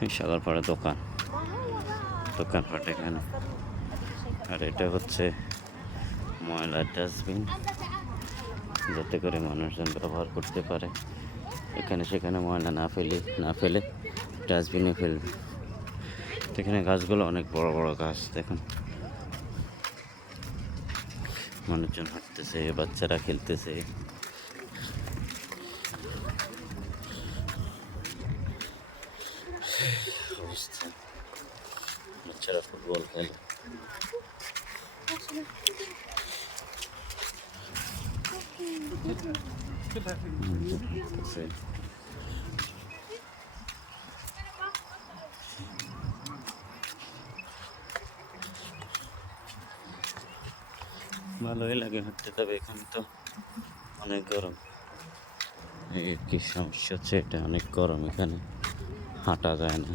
বিশাল পরে দোকানপাট এখানে। আর এটা হচ্ছে ময়লার ডাস্টবিন, যাতে করে মানুষজন ব্যবহার করতে পারে, এখানে সেখানে ময়লা না ফেলে ডাস্টবিনে ফেলবে। এখানে গাছগুলো অনেক বড় বড় গাছ, দেখুন মানুষজন হাঁটতেছে, বাচ্চারা খেলতেছে। অবস্থা, বাচ্চারা ফুটবল খেলে। ভালোই লাগে হাঁটতে, তবে এখানে তো অনেক গরম। এই কি সমস্যা হচ্ছে, এটা অনেক গরম, এখানে হাঁটা যায় না।